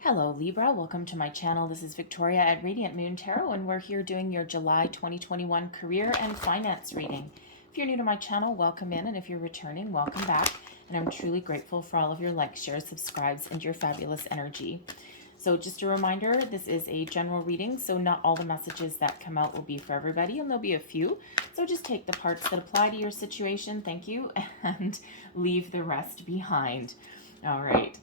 Hello Libra, welcome to my channel. This is Victoria at Radiant Moon Tarot, and we're here doing your July 2021 career and finance reading. If you're new to my channel, welcome in, and if you're returning, welcome back. And I'm truly grateful for all of your likes, shares, subscribes, and your fabulous energy. So just a reminder, this is a general reading, so not all the messages that come out will be for everybody, and there'll be a few. So just take the parts that apply to your situation, thank you, and leave the rest behind. All right.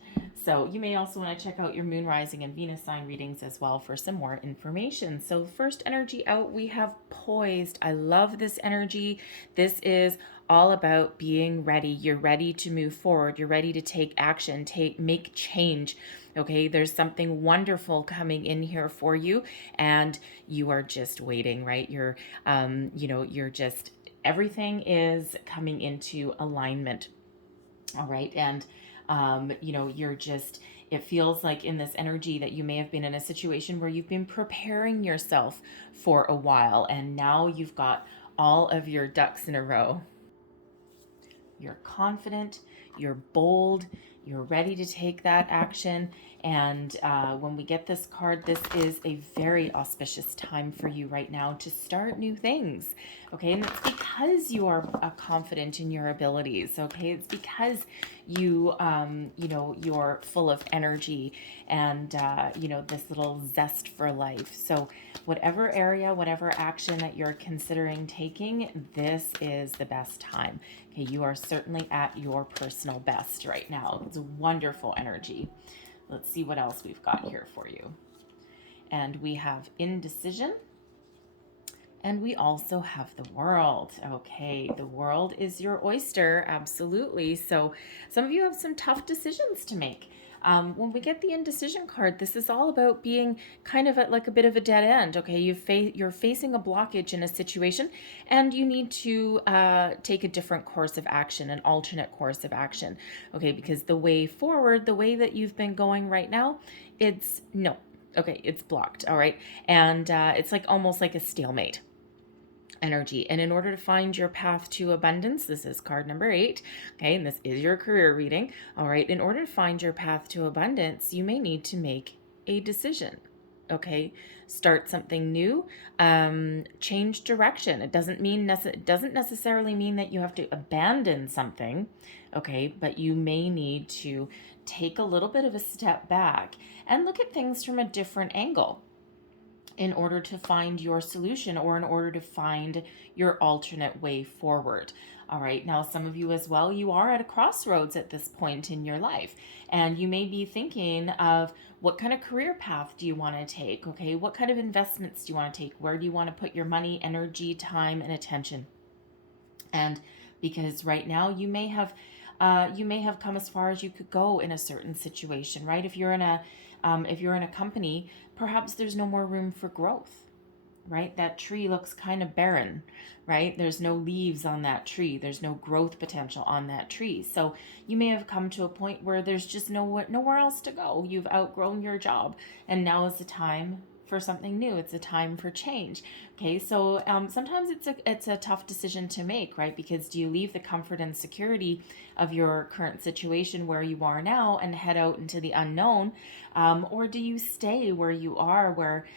So you may also want to check out your moon rising and Venus sign readings as well for some more information. So first energy out, we have poised. I love this energy. This is all about being ready. You're ready to move forward. You're ready to take action, make change. Okay, there's something wonderful coming in here for you, and you are just waiting, right? You're just, everything is coming into alignment. All right, and it feels like in this energy that you may have been in a situation where you've been preparing yourself for a while, and now you've got all of your ducks in a row. You're confident, you're bold, you're ready to take that action. And when we get this card, this is a very auspicious time for you right now to start new things. Okay, and it's because you are confident in your abilities. Okay, it's because you're full of energy and this little zest for life. So whatever area, whatever action that you're considering taking, this is the best time. Okay, you are certainly at your personal best right now. It's a wonderful energy. Let's see what else we've got here for you. And we have indecision. And we also have the world. Okay, the world is your oyster, absolutely. So some of you have some tough decisions to make. When we get the indecision card, this is all about being kind of at like a bit of a dead end. Okay, you're facing a blockage in a situation, and you need to take a different course of action, an alternate course of action. Okay, because the way forward, the way that you've been going right now, it's no. Okay, it's blocked. All right, and it's like almost like a stalemate energy. And in order to find your path to abundance, this is card number 8, okay, and this is your career reading. All right, in order to find your path to abundance, you may need to make a decision. Okay, start something new, change direction. It doesn't necessarily mean that you have to abandon something, okay, but you may need to take a little bit of a step back and look at things from a different angle in order to find your solution, or in order to find your alternate way forward. All right, now some of you as well, you are at a crossroads at this point in your life, and you may be thinking of what kind of career path do you want to take? Okay, what kind of investments do you want to take? Where do you want to put your money, energy, time, and attention? And because right now you may have come as far as you could go in a certain situation, right? If you're in a company, perhaps there's no more room for growth, right? That tree looks kind of barren, right? There's no leaves on that tree. There's no growth potential on that tree. So you may have come to a point where there's just nowhere else to go. You've outgrown your job, and now is the time for something new. It's a time for change. Okay, so sometimes it's a tough decision to make, right? Because do you leave the comfort and security of your current situation where you are now and head out into the unknown, or do you stay where you are, where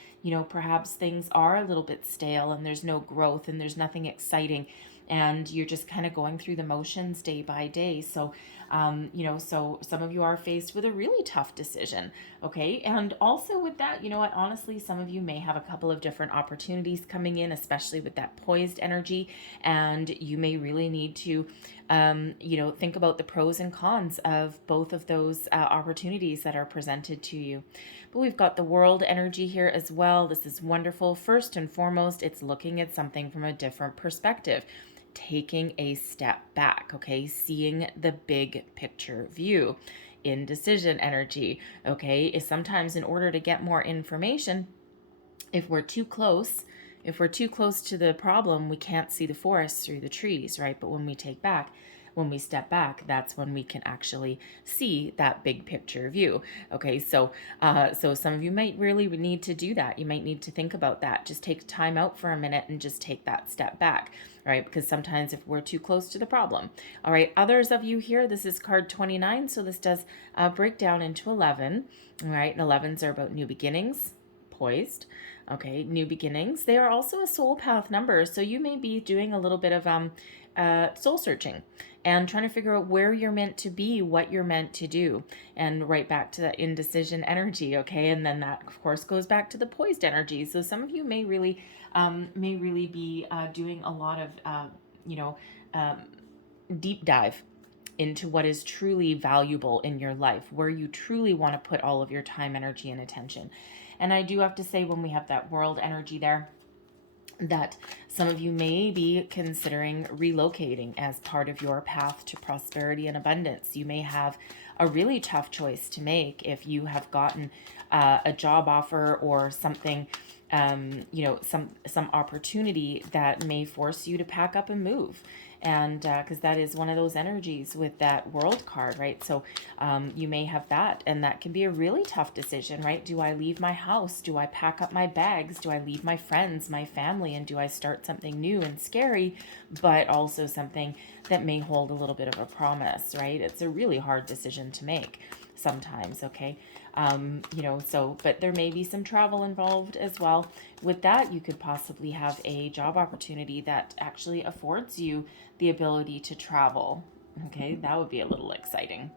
perhaps things are a little bit stale and there's no growth and there's nothing exciting, and you're just kind of going through the motions day by day. So so some of you are faced with a really tough decision, okay? And also with that, honestly, some of you may have a couple of different opportunities coming in, especially with that poised energy, and you may really need to, think about the pros and cons of both of those opportunities that are presented to you. But we've got the world energy here as well. This is wonderful. First and foremost, it's looking at something from a different perspective, taking a step back, okay, seeing the big picture view. Indecision energy, okay, is sometimes in order to get more information, if we're too close to the problem, we can't see the forest through the trees, right? But when we step back, that's when we can actually see that big picture view. Okay, so some of you might really need to do that. You might need to think about that. Just take time out for a minute and just take that step back, all right? Because sometimes if we're too close to the problem, all right? Others of you here, this is card 29, so this does break down into 11, all right? And 11s are about new beginnings, poised. Okay, new beginnings. They are also a soul path number, so you may be doing a little bit of soul searching and trying to figure out where you're meant to be, what you're meant to do, and right back to that indecision energy. Okay, and then that of course goes back to the poised energy. So some of you may really be doing a lot of you know deep dive into what is truly valuable in your life, where you truly want to put all of your time, energy, and attention. And I do have to say, when we have that world energy there, that some of you may be considering relocating as part of your path to prosperity and abundance. You may have a really tough choice to make if you have gotten a job offer or something, some opportunity that may force you to pack up and move. And because that is one of those energies with that world card, right? So you may have that, and that can be a really tough decision, right? Do I leave my house? Do I pack up my bags? Do I leave my friends, my family, and do I start something new and scary, but also something that may hold a little bit of a promise, right? It's a really hard decision to make sometimes, okay? But there may be some travel involved as well. With that, you could possibly have a job opportunity that actually affords you the ability to travel. Okay, that would be a little exciting.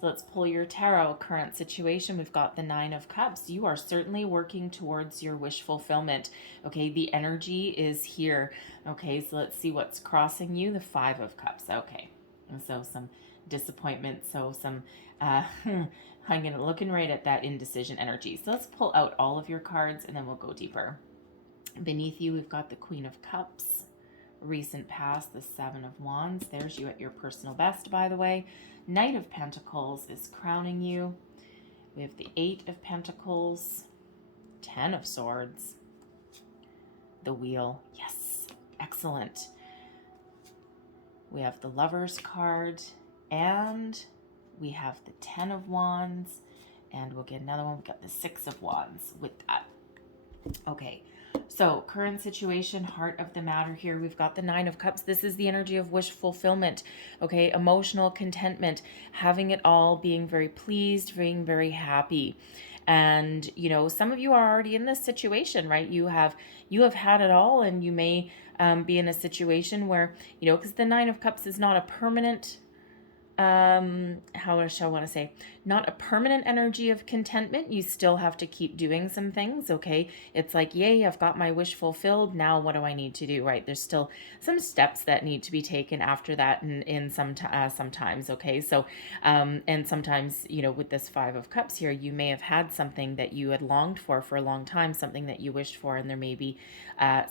So let's pull your tarot current situation. We've got the 9 of Cups. You are certainly working towards your wish fulfillment. Okay, the energy is here. Okay, so let's see what's crossing you. The 5 of Cups. Okay, and so some disappointment. So some I'm looking right at that indecision energy. So let's pull out all of your cards and then we'll go deeper. Beneath you, we've got the Queen of Cups. Recent past, the 7 of Wands. There's you at your personal best, by the way. Knight of Pentacles is crowning you. We have the 8 of Pentacles, 10 of Swords, the Wheel. Yes, excellent. We have the Lover's card, and we have the 10 of Wands, and we'll get another one. We've got the 6 of Wands with that. Okay, so current situation, heart of the matter here. We've got the 9 of Cups. This is the energy of wish fulfillment, okay? Emotional contentment, having it all, being very pleased, being very happy. And, some of you are already in this situation, right? You have had it all, and you may be in a situation where, because the 9 of Cups is not a permanent how shall I want to say, not a permanent energy of contentment. You still have to keep doing some things, okay? It's like, yay, I've got my wish fulfilled. Now what do I need to do, right? There's still some steps that need to be taken after that sometimes, okay? So, and sometimes, with this 5 of Cups here, you may have had something that you had longed for a long time, something that you wished for, and there may be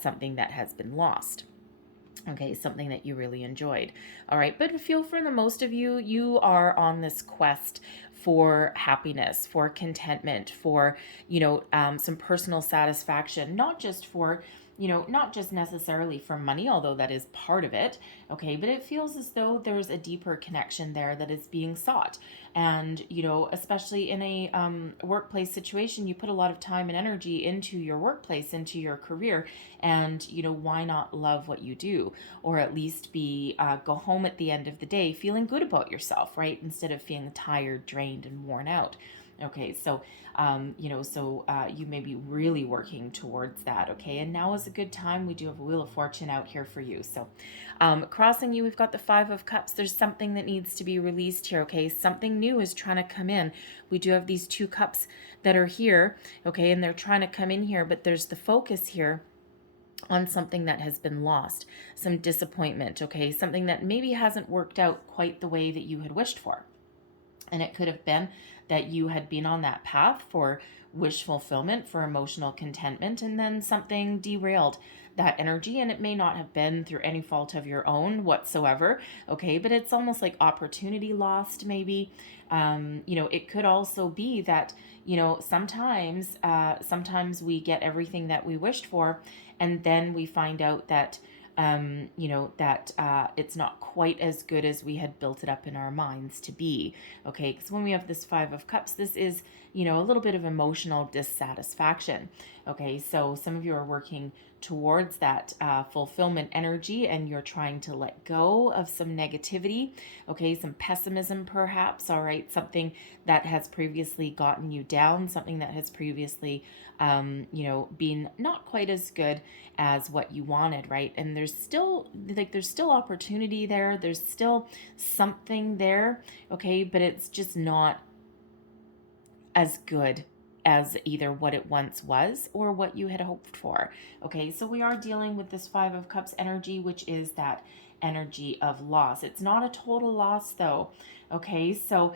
something that has been lost. Okay, something that you really enjoyed. All right, but feel for the most of you, you are on this quest for happiness, for contentment, for, some personal satisfaction, not just necessarily for money, although that is part of it, okay, but it feels as though there's a deeper connection there that is being sought. And, especially in a workplace situation, you put a lot of time and energy into your workplace, into your career, and, why not love what you do? Or at least go home at the end of the day feeling good about yourself, right? Instead of feeling tired, drained, and worn out. Okay, so, you may be really working towards that, okay? And now is a good time. We do have a Wheel of Fortune out here for you. So, crossing you, we've got the 5 of Cups. There's something that needs to be released here, okay? Something new is trying to come in. We do have these 2 cups that are here, okay? And they're trying to come in here, but there's the focus here on something that has been lost, some disappointment, okay? Something that maybe hasn't worked out quite the way that you had wished for. And it could have been that you had been on that path for wish fulfillment, for emotional contentment, and then something derailed that energy. And it may not have been through any fault of your own whatsoever, okay? But it's almost like opportunity lost, maybe. It could also be that, sometimes we get everything that we wished for, and then we find out that it's not quite as good as we had built it up in our minds to be, okay? Because when we have this 5 of Cups, this is, a little bit of emotional dissatisfaction, okay? So some of you are working towards that fulfillment energy, and you're trying to let go of some negativity, okay, some pessimism perhaps, all right, something that has previously gotten you down, something that has previously, been not quite as good as what you wanted, right? And there's still opportunity there. There's still something there, okay, but it's just not as good as either what it once was or what you had hoped for. Okay, so we are dealing with this Five of Cups energy, which is that energy of loss. It's not a total loss though. Okay, so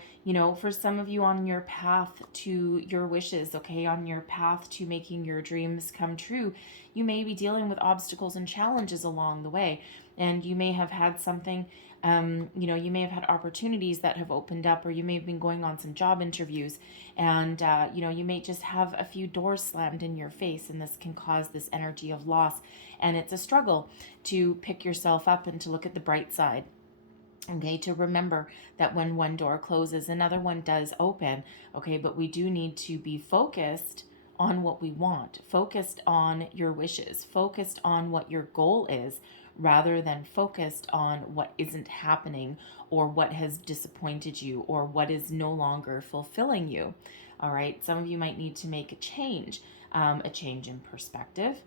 for some of you on your path to your wishes, okay, on your path to making your dreams come true, you may be dealing with obstacles and challenges along the way, and you may have had something. You may have had opportunities that have opened up, or you may have been going on some job interviews, and you may just have a few doors slammed in your face, and this can cause this energy of loss. And it's a struggle to pick yourself up and to look at the bright side. Okay, to remember that when one door closes, another one does open. Okay, but we do need to be focused on what we want, focused on your wishes, focused on what your goal is, rather than focused on what isn't happening, or what has disappointed you, or what is no longer fulfilling you. All right, some of you might need to make a change in perspective.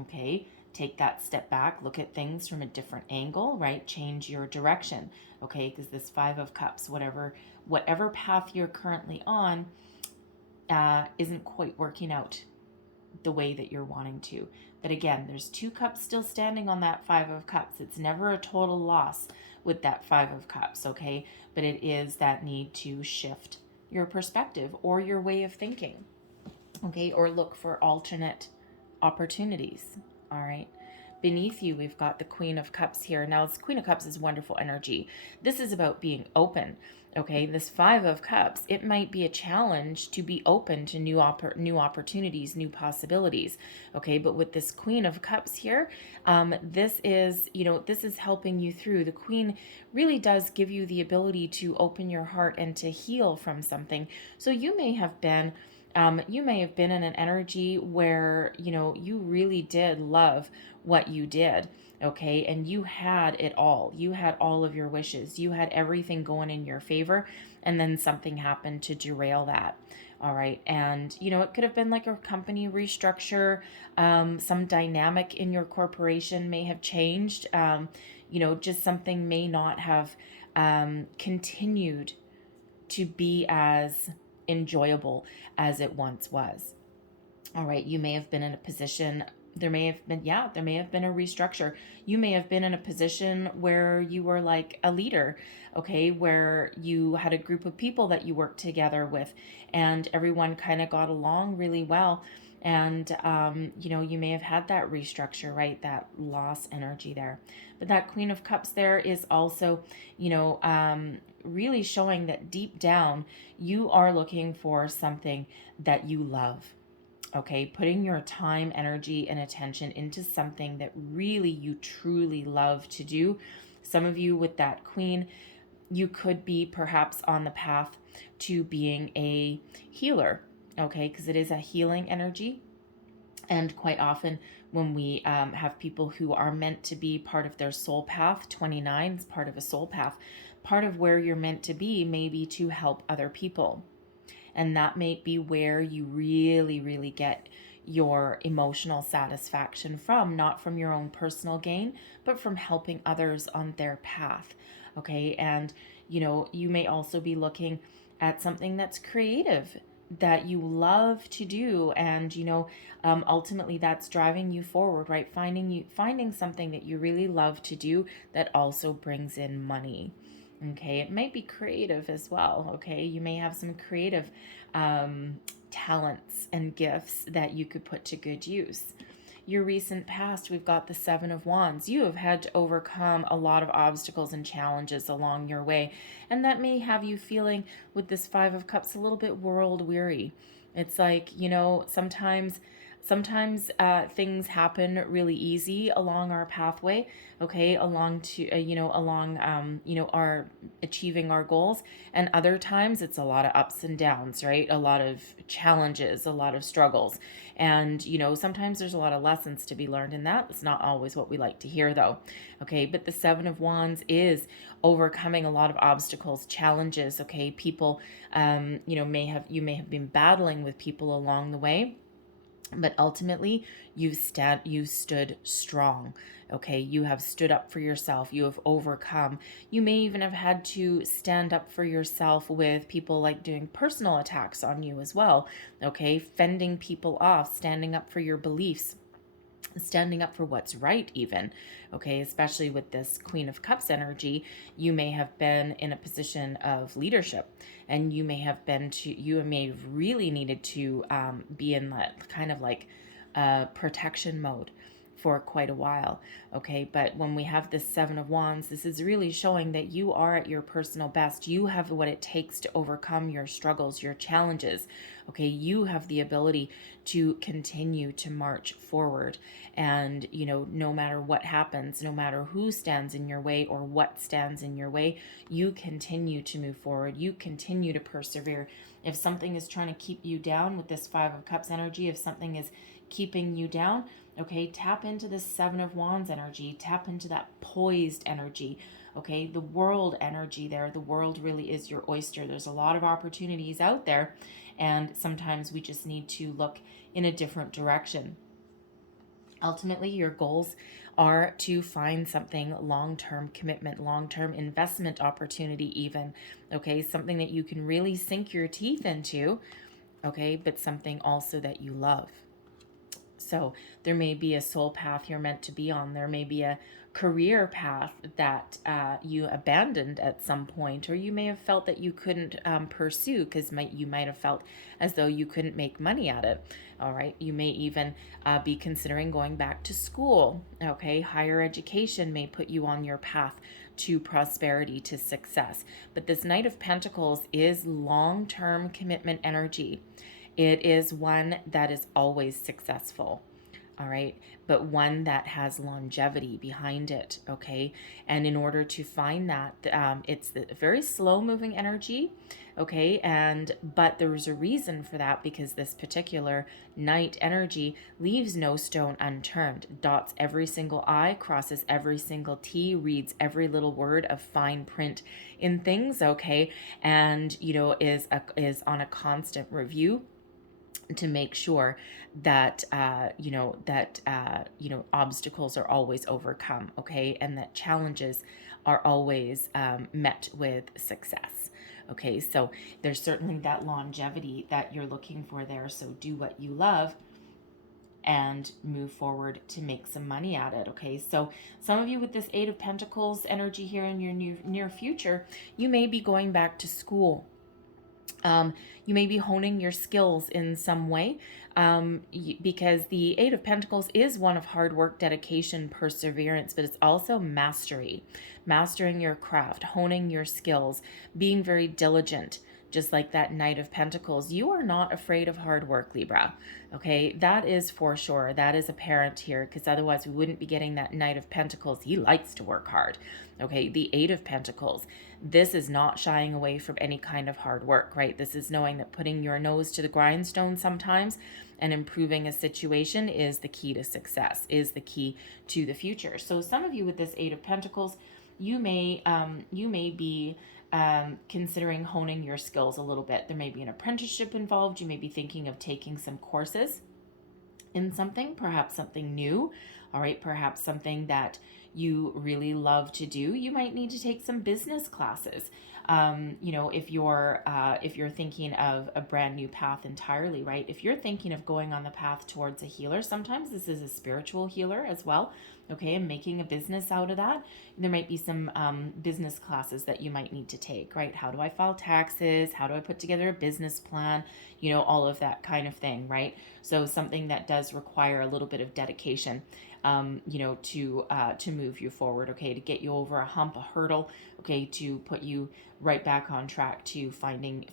Okay, take that step back, look at things from a different angle, right? Change your direction, okay? Because this Five of Cups, whatever path you're currently on, isn't quite working out the way that you're wanting to. But again, there's two cups still standing on that Five of Cups. It's never a total loss with that Five of Cups, okay? But it is that need to shift your perspective or your way of thinking, okay? Or look for alternate opportunities, all right? Beneath you, we've got the Queen of Cups here. Now, this Queen of Cups is wonderful energy. This is about being open, okay? This Five of Cups, it might be a challenge to be open to new opportunities, new possibilities, okay? But with this Queen of Cups here, this is helping you through. The Queen really does give you the ability to open your heart and to heal from something. So you may have been in an energy where, you really did love what you did, okay? And you had it all. You had all of your wishes. You had everything going in your favor, and then something happened to derail that. All right. And, it could have been like a company restructure. Some dynamic in your corporation may have changed. Just something may not have continued to be as enjoyable as it once was. All right, you may have been in a position, there may have been a restructure. You may have been in a position where you were like a leader, okay, where you had a group of people that you worked together with, and everyone kind of got along really well. And, you may have had that restructure, right? That loss energy there. But that Queen of Cups there is also, really showing that deep down, you are looking for something that you love. Okay, putting your time, energy, and attention into something that really you truly love to do. Some of you with that Queen, you could be perhaps on the path to being a healer, okay, because it is a healing energy. And quite often when we have people who are meant to be part of their soul path, 29 is part of a soul path. Part of where you're meant to be may be to help other people. And that may be where you really, really get your emotional satisfaction from, not from your own personal gain, but from helping others on their path. Okay. And, you may also be looking at something that's creative that you love to do. And, ultimately that's driving you forward, right? Finding something that you really love to do that also brings in money. Okay, it might be creative as well. Okay, you may have some creative talents and gifts that you could put to good use. Your recent past, we've got the Seven of Wands. You have had to overcome a lot of obstacles and challenges along your way, and that may have you feeling with this Five of Cups a little bit world weary. It's like, Sometimes things happen really easy along our pathway, okay, along to, along, our achieving our goals. And other times it's a lot of ups and downs, right? A lot of challenges, a lot of struggles. And, sometimes there's a lot of lessons to be learned in that. It's not always what we like to hear, though. Okay, but the Seven of Wands is overcoming a lot of obstacles, challenges. Okay, people, you may have been battling with people along the way, but ultimately you stood strong. Okay, you have stood up for yourself, you have overcome. You may even have had to stand up for yourself with people like doing personal attacks on you as well. Okay, fending people off, standing up for your beliefs, standing up for what's right, even. Okay, especially with this Queen of Cups energy, you may have been in a position of leadership, and you may have really needed to be in that kind of like protection mode for quite a while. Okay, but when we have this Seven of Wands, this is really showing that you are at your personal best. You have what it takes to overcome your struggles, your challenges. Okay, you have the ability to continue to march forward. And, no matter what happens, no matter who stands in your way or what stands in your way, you continue to move forward. You continue to persevere. If something is trying to keep you down with this Five of Cups energy, if something is keeping you down, okay, tap into this Seven of Wands energy, tap into that poised energy. Okay, the world energy there. The world really is your oyster. There's a lot of opportunities out there, and sometimes we just need to look in a different direction. Ultimately, your goals are to find something long-term commitment, long-term investment opportunity, even. Okay, something that you can really sink your teeth into. Okay, but something also that you love. So there may be a soul path you're meant to be on. There may be a career path that you abandoned at some point, or you may have felt that you couldn't pursue because you might have felt as though you couldn't make money at it. All right, you may even be considering going back to school. Okay, higher education may put you on your path to prosperity, to success. But this Knight of Pentacles is long-term commitment energy. It is one that is always successful, all right, but one that has longevity behind it, okay? And in order to find that, it's the very slow-moving energy, okay? But there's a reason for that, because this particular Knight energy leaves no stone unturned, dots every single I, crosses every single T, reads every little word of fine print in things, okay? And, is on a constant review to make sure that obstacles are always overcome, okay, and that challenges are always met with success. Okay, so there's certainly that longevity that you're looking for there. So do what you love and move forward to make some money at it. Okay, so some of you with this Eight of Pentacles energy here in your near future, you may be going back to school. You may be honing your skills in some way, because the Eight of Pentacles is one of hard work, dedication, perseverance, but it's also mastery, mastering your craft, honing your skills, being very diligent. Just like that Knight of Pentacles, you are not afraid of hard work, Libra. Okay, that is for sure. That is apparent here, because otherwise we wouldn't be getting that Knight of Pentacles. He likes to work hard. Okay, the Eight of Pentacles, this is not shying away from any kind of hard work, right? This is knowing that putting your nose to the grindstone sometimes and improving a situation is the key to success, is the key to the future. So some of you with this Eight of Pentacles, you may be considering honing your skills a little bit. There may be an apprenticeship involved. You may be thinking of taking some courses in something, perhaps something new, all right, perhaps something that you really love to do. You might need to take some business classes. If you're thinking of a brand new path entirely, right? If you're thinking of going on the path towards a healer, sometimes this is a spiritual healer as well, okay, and making a business out of that. There might be some business classes that you might need to take, right? How do I file taxes? How do I put together a business plan? All of that kind of thing, right? So something that does require a little bit of dedication, to move you forward, okay, to get you over a hump, a hurdle, okay, to put you right back on track to finding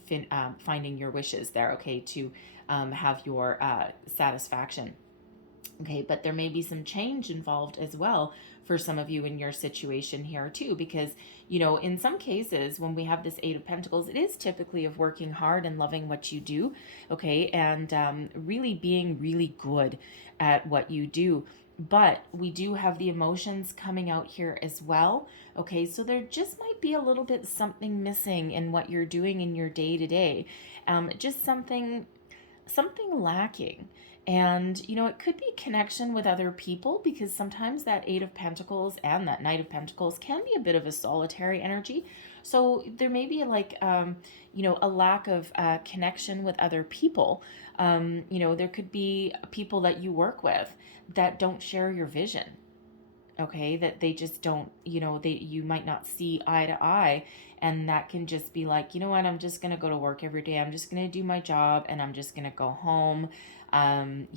your wishes there, okay, to have your satisfaction. Okay, but there may be some change involved as well for some of you in your situation here too, because, in some cases, when we have this Eight of Pentacles, it is typically of working hard and loving what you do, okay, and really being really good at what you do. But we do have the emotions coming out here as well, okay, so there just might be a little bit something missing in what you're doing in your day to day, just something lacking. And, it could be connection with other people, because sometimes that Eight of Pentacles and that Knight of Pentacles can be a bit of a solitary energy. So there may be like, a lack of connection with other people. There could be people that you work with that don't share your vision. Okay, that they just don't, you might not see eye to eye, and that can just be like, you know what, I'm just gonna go to work every day, I'm just gonna do my job, and I'm just gonna go home. I'm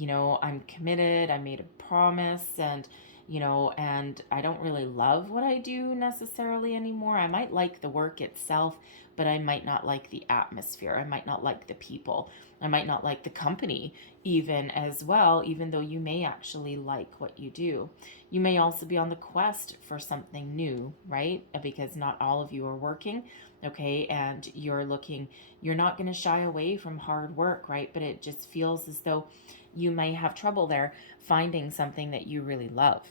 committed, I made a promise, and and I don't really love what I do necessarily anymore. I might like the work itself, but I might not like the atmosphere, I might not like the people, I might not like the company even as well, even though you may actually like what you do. You may also be on the quest for something new, right? Because not all of you are working, okay? And you're not going to shy away from hard work, right? But it just feels as though you may have trouble there finding something that you really love.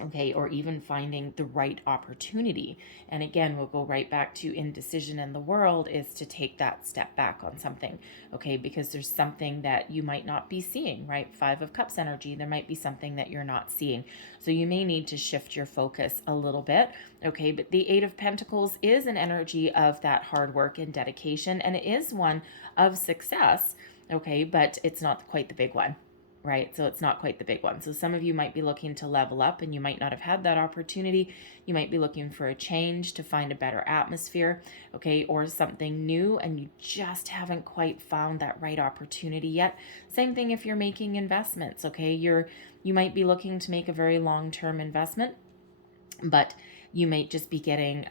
Okay, or even finding the right opportunity. And again, we'll go right back to indecision in the world is to take that step back on something, okay, because there's something that you might not be seeing, right? Five of Cups energy, there might be something that you're not seeing. So you may need to shift your focus a little bit, okay? But the Eight of Pentacles is an energy of that hard work and dedication, and it is one of success, okay, but it's not quite the big one. Right? So it's not quite the big one. So some of you might be looking to level up and you might not have had that opportunity. You might be looking for a change to find a better atmosphere, okay, or something new, and you just haven't quite found that right opportunity yet. Same thing if you're making investments, okay? You might be looking to make a very long-term investment, but you might just be getting,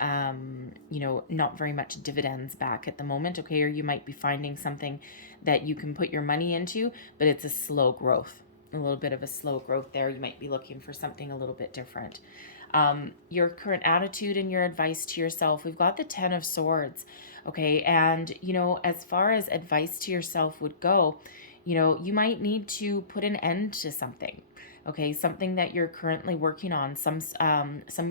not very much dividends back at the moment, okay? Or you might be finding something that you can put your money into, but it's a slow growth, a little bit of a slow growth there. You might be looking for something a little bit different. Your current attitude and your advice to yourself, we've got the Ten of Swords, okay? And, as far as advice to yourself would go, you might need to put an end to something. Okay, something that you're currently working on, some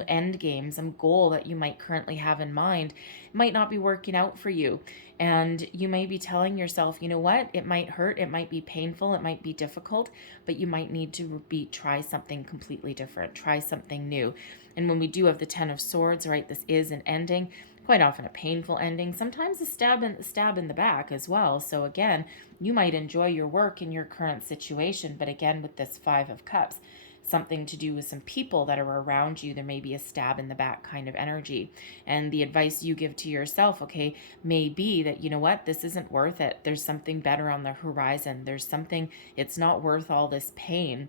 end game, some goal that you might currently have in mind, might not be working out for you. And you may be telling yourself, you know what, it might hurt, it might be painful, it might be difficult, but you might need to try something completely different, try something new. And when we do have the Ten of Swords, right, this is an ending, quite often a painful ending, sometimes a stab in the back as well. So again, you might enjoy your work in your current situation, but again, with this Five of Cups, something to do with some people that are around you, there may be a stab in the back kind of energy. And the advice you give to yourself, okay, may be that, you know what, this isn't worth it. There's something better on the horizon. It's not worth all this pain.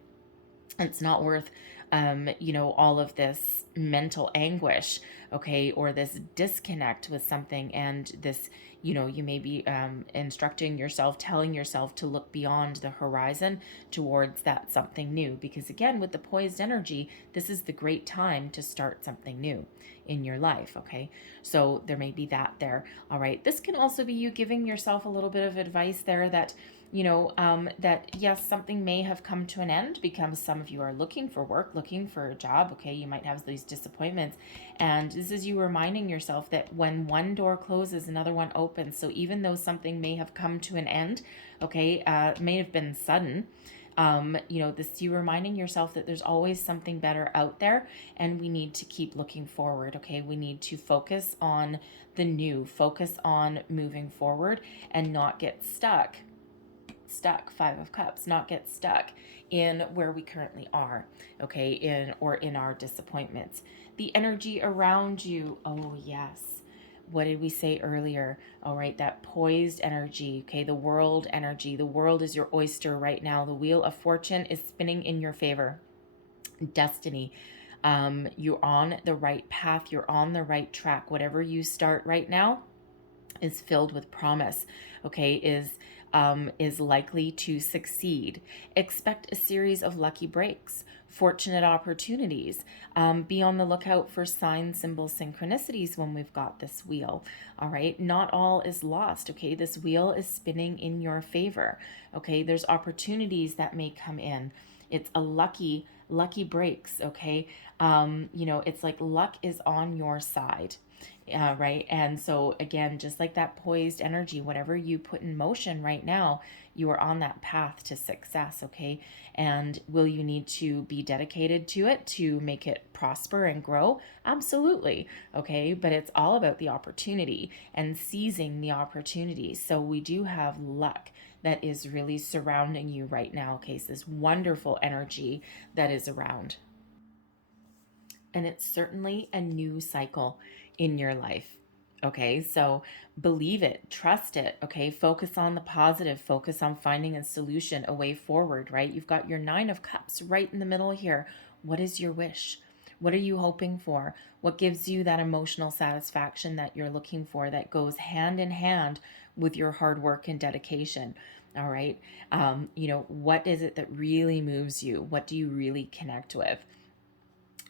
It's not worth, all of this mental anguish, okay, or this disconnect with something, and this, you may be instructing yourself, telling yourself to look beyond the horizon towards that something new. Because again, with the poised energy, this is the great time to start something new in your life, okay? So there may be that there. All right. This can also be you giving yourself a little bit of advice there that, that yes, something may have come to an end because some of you are looking for work, looking for a job, okay? You might have these disappointments. And this is you reminding yourself that when one door closes, another one opens. So even though something may have come to an end, okay, may have been sudden, this you reminding yourself that there's always something better out there, and we need to keep looking forward, okay? We need to focus on the new, focus on moving forward, and not get stuck, Five of Cups, not get stuck in where we currently are, okay, in our disappointments. The energy around you, oh yes, what did we say earlier? All right, that poised energy, okay, the world energy. The world is your oyster right now. The wheel of fortune is spinning in your favor. Destiny, you're on the right path, you're on the right track. Whatever you start right now is filled with promise, okay, is is likely to succeed. Expect a series of lucky breaks, fortunate opportunities. Be on the lookout for sign, symbol, synchronicities when we've got this wheel. All right. Not all is lost. Okay. This wheel is spinning in your favor. Okay. There's opportunities that may come in. It's a lucky breaks. Okay. It's like luck is on your side. Right. And so, again, just like that poised energy, whatever you put in motion right now, you are on that path to success. Okay. And will you need to be dedicated to it to make it prosper and grow? Absolutely. Okay. But it's all about the opportunity and seizing the opportunity. So, we do have luck that is really surrounding you right now. Okay. So, this wonderful energy that is around. And it's certainly a new cycle in your life. Okay, so believe it, trust it. Okay, focus on the positive, focus on finding a solution, a way forward, right? You've got your Nine of Cups right in the middle here. What is your wish? What are you hoping for? What gives you that emotional satisfaction that you're looking for that goes hand in hand with your hard work and dedication? All right. What is it that really moves you? What do you really connect with?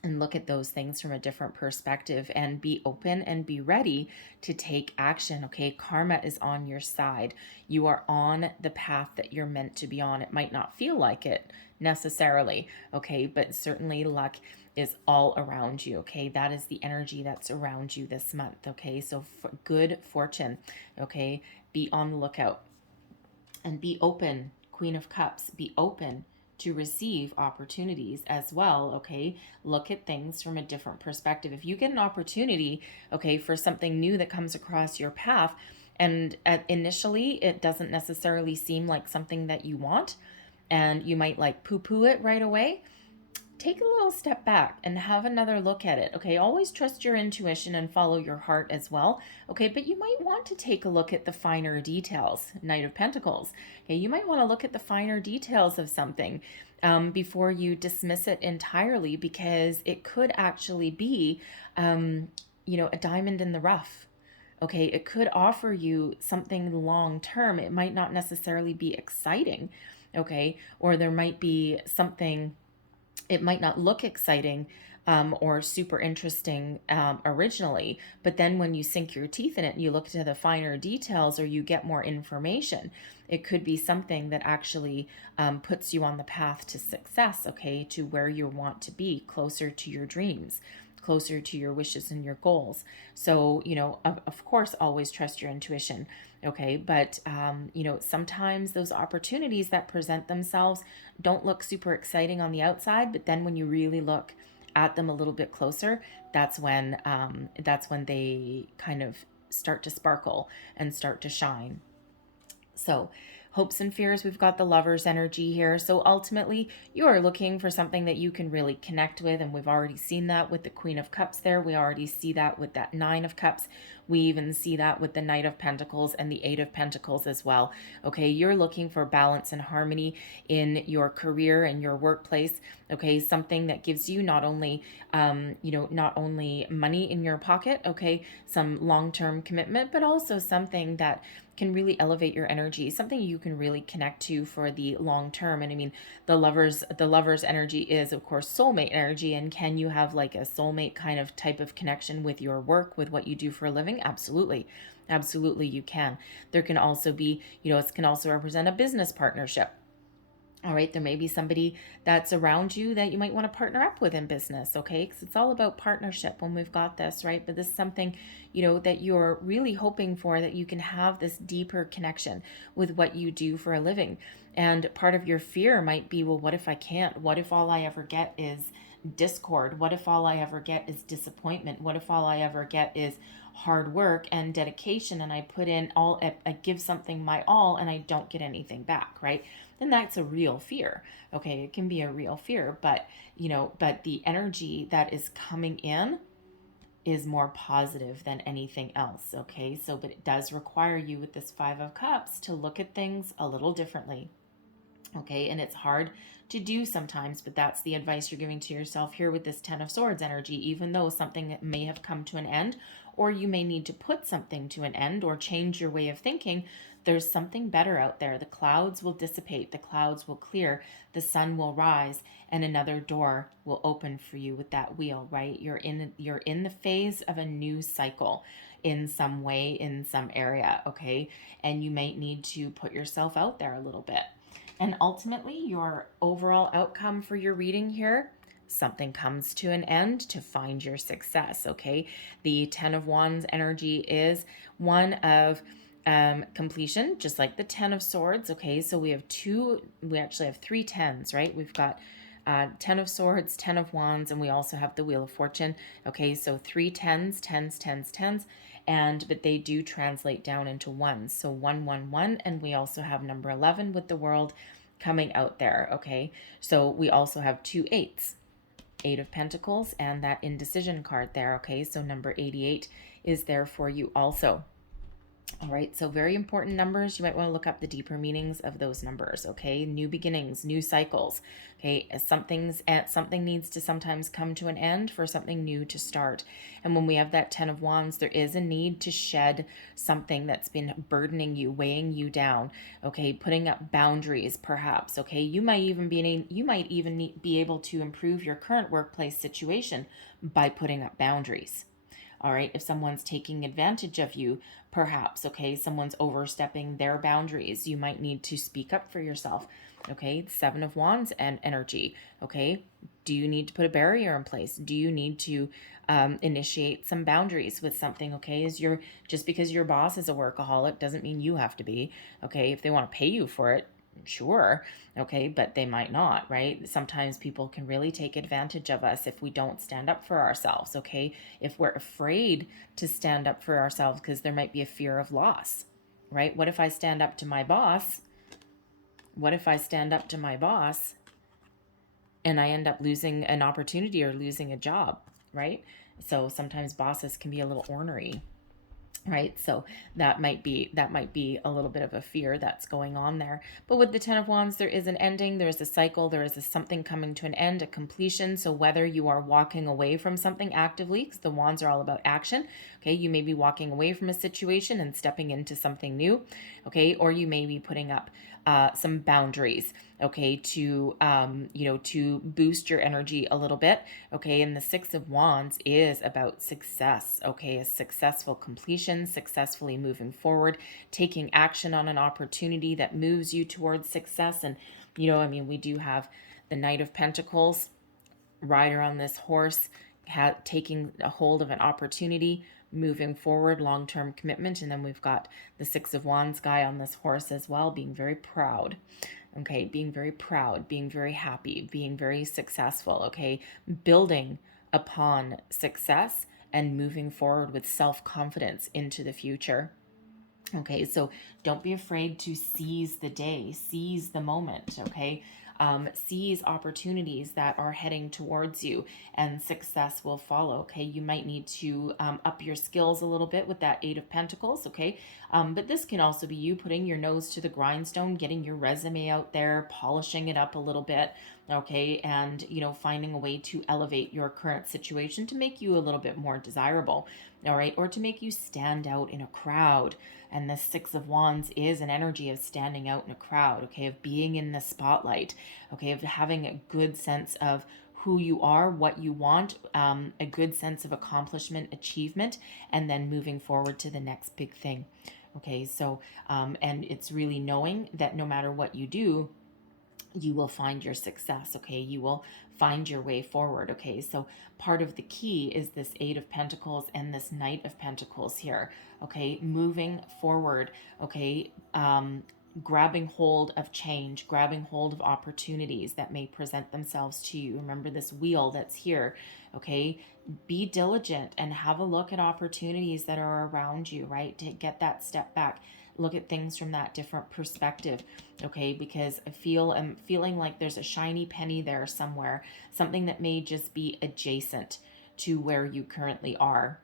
And look at those things from a different perspective and be open and be ready to take action. Okay, karma is on your side. You are on the path that you're meant to be on. It might not feel like it necessarily, okay, but certainly luck is all around you. Okay, that is the energy that's around you this month. Okay, so good fortune. Okay, be on the lookout and be open. Queen of Cups, be open to receive opportunities as well. Okay, look at things from a different perspective. If you get an opportunity, okay, for something new that comes across your path, and initially it doesn't necessarily seem like something that you want, and you might like poo-poo it right away, take a little step back and have another look at it. Okay, always trust your intuition and follow your heart as well. Okay, but you might want to take a look at the finer details. Knight of Pentacles. Okay, you might want to look at the finer details of something before you dismiss it entirely, because it could actually be a diamond in the rough. Okay, it could offer you something long term. It might not necessarily be exciting. Okay, or there might be something, it might not look exciting or super interesting originally, but then when you sink your teeth in it and you look into the finer details or you get more information, it could be something that actually puts you on the path to success, okay, to where you want to be, closer to your dreams, closer to your wishes and your goals. So, of course, always trust your intuition. Okay. But, sometimes those opportunities that present themselves don't look super exciting on the outside, but then when you really look at them a little bit closer, that's when they kind of start to sparkle and start to shine. So, hopes and fears, we've got the Lover's energy here. So ultimately, you are looking for something that you can really connect with, and we've already seen that with the Queen of Cups there. We already see that with that Nine of Cups. We even see that with the Knight of Pentacles and the Eight of Pentacles as well. Okay, you're looking for balance and harmony in your career and your workplace. Okay, something that gives you not only money in your pocket, okay, some long-term commitment, but also something that can really elevate your energy, something you can really connect to for the long term. And I mean, the lover's energy is, of course, soulmate energy. And can you have like a soulmate kind of type of connection with your work, with what you do for a living? Absolutely. Absolutely, you can. There can also be, it can also represent a business partnership. All right, there may be somebody that's around you that you might want to partner up with in business, okay? Because it's all about partnership when we've got this, right? But this is something, that you're really hoping for, that you can have this deeper connection with what you do for a living. And part of your fear might be, well, what if I can't? What if all I ever get is discord? What if all I ever get is disappointment? What if all I ever get is hard work and dedication, and I put in all, I give something my all and I don't get anything back, right? Then that's a real fear. Okay, it can be a real fear, but the energy that is coming in is more positive than anything else. Okay, so but it does require you with this Five of Cups to look at things a little differently. Okay, and it's hard to do sometimes, but that's the advice you're giving to yourself here with this Ten of Swords energy. Even though something may have come to an end, or you may need to put something to an end or change your way of thinking, there's something better out there. The clouds will dissipate, the clouds will clear, the sun will rise, and another door will open for you with that wheel, right? You're in the phase of a new cycle in some way, in some area, okay? And you might need to put yourself out there a little bit. And ultimately, your overall outcome for your reading here, something comes to an end to find your success, okay? The Ten of Wands energy is one of completion, just like the Ten of Swords, okay? So we actually have three tens, right? We've got Ten of Swords, Ten of Wands, and we also have the Wheel of Fortune, okay? So three tens, tens, tens, tens, but they do translate down into ones. So 111, and we also have number 11 with the World coming out there, okay? So we also have two eights, Eight of Pentacles, and that indecision card there, okay? So number 88 is there for you also. All right, so very important numbers. You might want to look up the deeper meanings of those numbers, okay? New beginnings, new cycles, okay? Something needs to sometimes come to an end for something new to start. And when we have that Ten of Wands, there is a need to shed something that's been burdening you, weighing you down, okay? Putting up boundaries, perhaps, okay? You might even be able to improve your current workplace situation by putting up boundaries. All right, if someone's taking advantage of you, perhaps, okay, someone's overstepping their boundaries, you might need to speak up for yourself, okay? Seven of Wands and energy, okay? Do you need to put a barrier in place? Do you need to initiate some boundaries with something, okay? Just because your boss is a workaholic doesn't mean you have to be, okay? If they want to pay you for it, sure, okay, but they might not, right? Sometimes people can really take advantage of us if we don't stand up for ourselves, okay? If we're afraid to stand up for ourselves because there might be a fear of loss, right? What if I stand up to my boss? What if I stand up to my boss and I end up losing an opportunity or losing a job, right? So sometimes bosses can be a little ornery, right? So that might be a little bit of a fear that's going on there. But with the Ten of Wands, there is an ending, there is a cycle, there is something coming to an end, a completion. So whether you are walking away from something actively, because the Wands are all about action, okay, you may be walking away from a situation and stepping into something new, okay, or you may be putting up some boundaries, okay, to to boost your energy a little bit, okay. And the Six of Wands is about success, okay, a successful completion, successfully moving forward, taking action on an opportunity that moves you towards success. And we do have the Knight of Pentacles, rider on this horse, taking a hold of an opportunity, moving forward, long-term commitment. And then we've got the Six of Wands guy on this horse as well, being very proud, okay, being very proud, being very happy, being very successful, okay, building upon success and moving forward with self-confidence into the future. Okay, so don't be afraid to seize the day, seize the moment, okay? Seize opportunities that are heading towards you, and success will follow, okay? You might need to up your skills a little bit with that Eight of Pentacles, okay? But this can also be you putting your nose to the grindstone, getting your resume out there, polishing it up a little bit, okay? And, finding a way to elevate your current situation to make you a little bit more desirable, all right? Or to make you stand out in a crowd. And the Six of Wands is an energy of standing out in a crowd, okay, of being in the spotlight, okay, of having a good sense of who you are, what you want, a good sense of accomplishment, achievement, and then moving forward to the next big thing, okay? So, and it's really knowing that no matter what you do, you will find your success, okay? You will find your way forward, okay? So part of the key is this Eight of Pentacles and this Knight of Pentacles here, okay? Moving forward, okay? Grabbing hold of change, grabbing hold of opportunities that may present themselves to you. Remember this wheel that's here, okay? Be diligent and have a look at opportunities that are around you, right? To get that step back, look at things from that different perspective, okay? Because I'm feeling like there's a shiny penny there somewhere, something that may just be adjacent to where you currently are.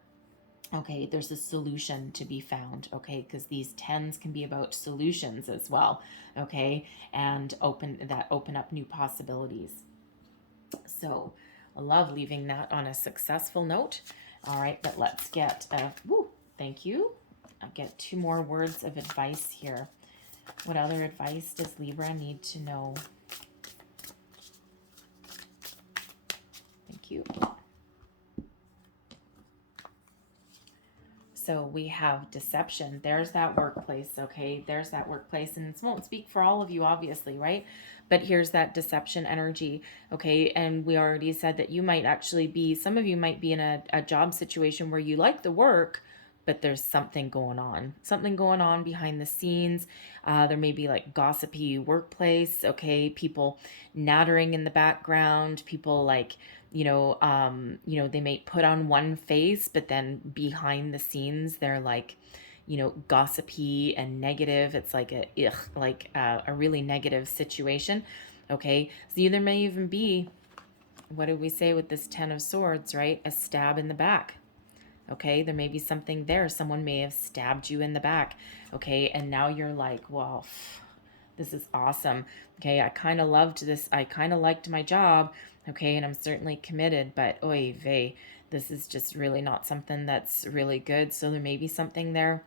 Okay, there's a solution to be found, okay, because these tens can be about solutions as well, okay, and open up new possibilities. So I love leaving that on a successful note. All right, but let's get thank you. I'll get 2 more words of advice here. What other advice does Libra need to know? Thank you. So we have deception. There's that workplace, okay? There's that workplace. And this won't speak for all of you, obviously, right? But here's that deception energy, okay? And we already said that you might actually be, some of you might be in a job situation where you like the work, but there's something going on behind the scenes. There may be like gossipy workplace, okay? People nattering in the background, people like, they may put on one face, but then behind the scenes, they're like, gossipy and negative. It's like a really negative situation. Okay. So there may even be, what did we say with this 10 of Swords, right? A stab in the back. Okay. There may be something there. Someone may have stabbed you in the back. Okay. And now you're like, well, this is awesome. Okay. I kind of loved this. I kind of liked my job. Okay, and I'm certainly committed, but oy vey, this is just really not something that's really good. So there may be something there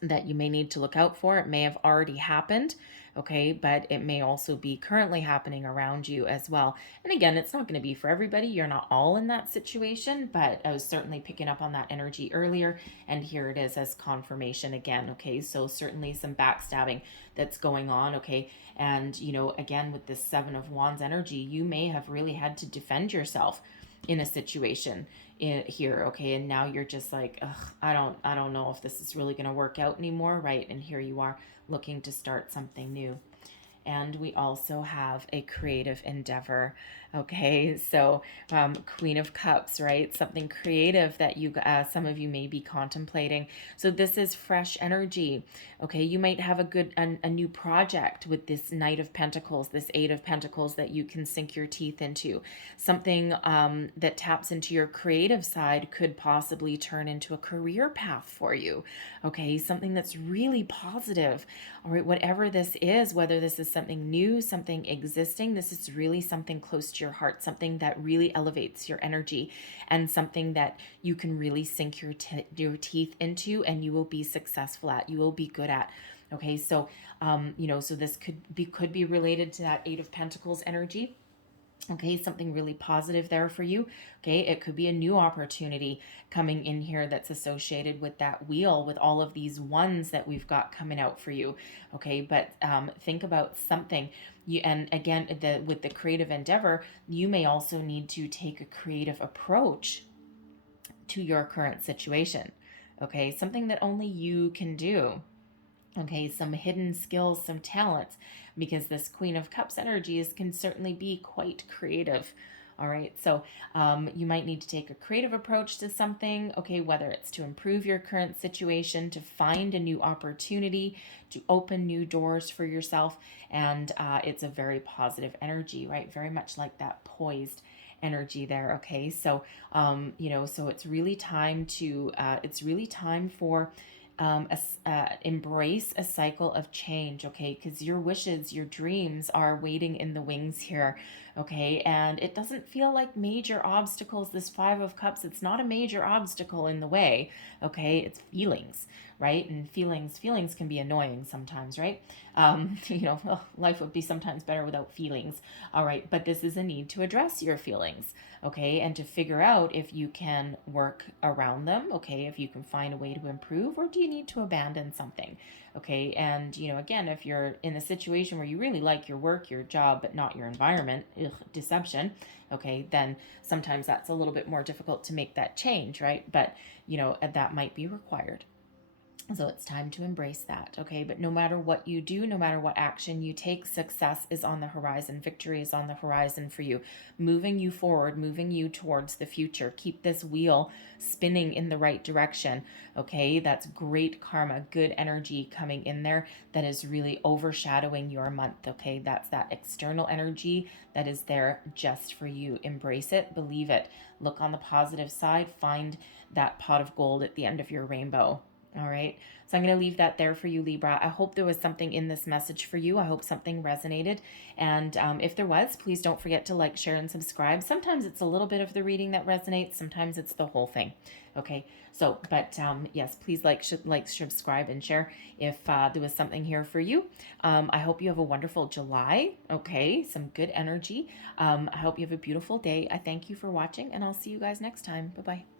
that you may need to look out for. It may have already happened, okay, but it may also be currently happening around you as well. And again, it's not going to be for everybody. You're not all in that situation, but I was certainly picking up on that energy earlier, and here it is as confirmation again, okay? So certainly some backstabbing that's going on, okay? And, again, with this 7 of Wands energy, you may have really had to defend yourself in a situation here, okay? And now you're just like, ugh, I don't know if this is really going to work out anymore, right? And here you are looking to start something new. And we also have a creative endeavor. Okay, so Queen of Cups, right? Something creative that some of you may be contemplating. So this is fresh energy. Okay, you might have a new project with this Knight of Pentacles, this 8 of Pentacles that you can sink your teeth into. Something that taps into your creative side could possibly turn into a career path for you. Okay, something that's really positive. All right, whatever this is, whether this is something new, something existing, this is really something close to your heart, something that really elevates your energy, and something that you can really sink your teeth into, and you will be successful at, you will be good at. Okay, so so this could be related to that 8 of Pentacles energy. Okay, something really positive there for you. Okay, it could be a new opportunity coming in here that's associated with that wheel, with all of these ones that we've got coming out for you. Okay, but think about something. And again, with the creative endeavor, you may also need to take a creative approach to your current situation. Okay, something that only you can do. Okay, some hidden skills, some talents, because this Queen of Cups energy can certainly be quite creative. All right, so you might need to take a creative approach to something, okay, whether it's to improve your current situation, to find a new opportunity, to open new doors for yourself, and it's a very positive energy, right? Very much like that poised energy there, okay? So, so it's really time for embrace a cycle of change, okay? Because your wishes, your dreams are waiting in the wings here, okay? And it doesn't feel like major obstacles. This 5 of Cups, it's not a major obstacle in the way, okay? It's feelings, right? And feelings can be annoying sometimes, right? Life would be sometimes better without feelings, all right? But this is a need to address your feelings, okay? And to figure out if you can work around them, okay? If you can find a way to improve, or do you need to abandon something, okay? And, again, if you're in a situation where you really like your work, your job, but not your environment, deception, okay, then sometimes that's a little bit more difficult to make that change, right? But, that might be required. So it's time to embrace that, okay? But no matter what you do, no matter what action you take, success is on the horizon. Victory is on the horizon for you, moving you forward, moving you towards the future. Keep this wheel spinning in the right direction, okay? That's great karma, good energy coming in there that is really overshadowing your month, okay? That's that external energy that is there just for you. Embrace it, believe it. Look on the positive side, find that pot of gold at the end of your rainbow. All right. So I'm going to leave that there for you, Libra. I hope there was something in this message for you. I hope something resonated. And if there was, please don't forget to like, share, and subscribe. Sometimes it's a little bit of the reading that resonates. Sometimes it's the whole thing. Okay. So, but yes, please like, subscribe, and share if there was something here for you. I hope you have a wonderful July. Okay. Some good energy. I hope you have a beautiful day. I thank you for watching, and I'll see you guys next time. Bye-bye.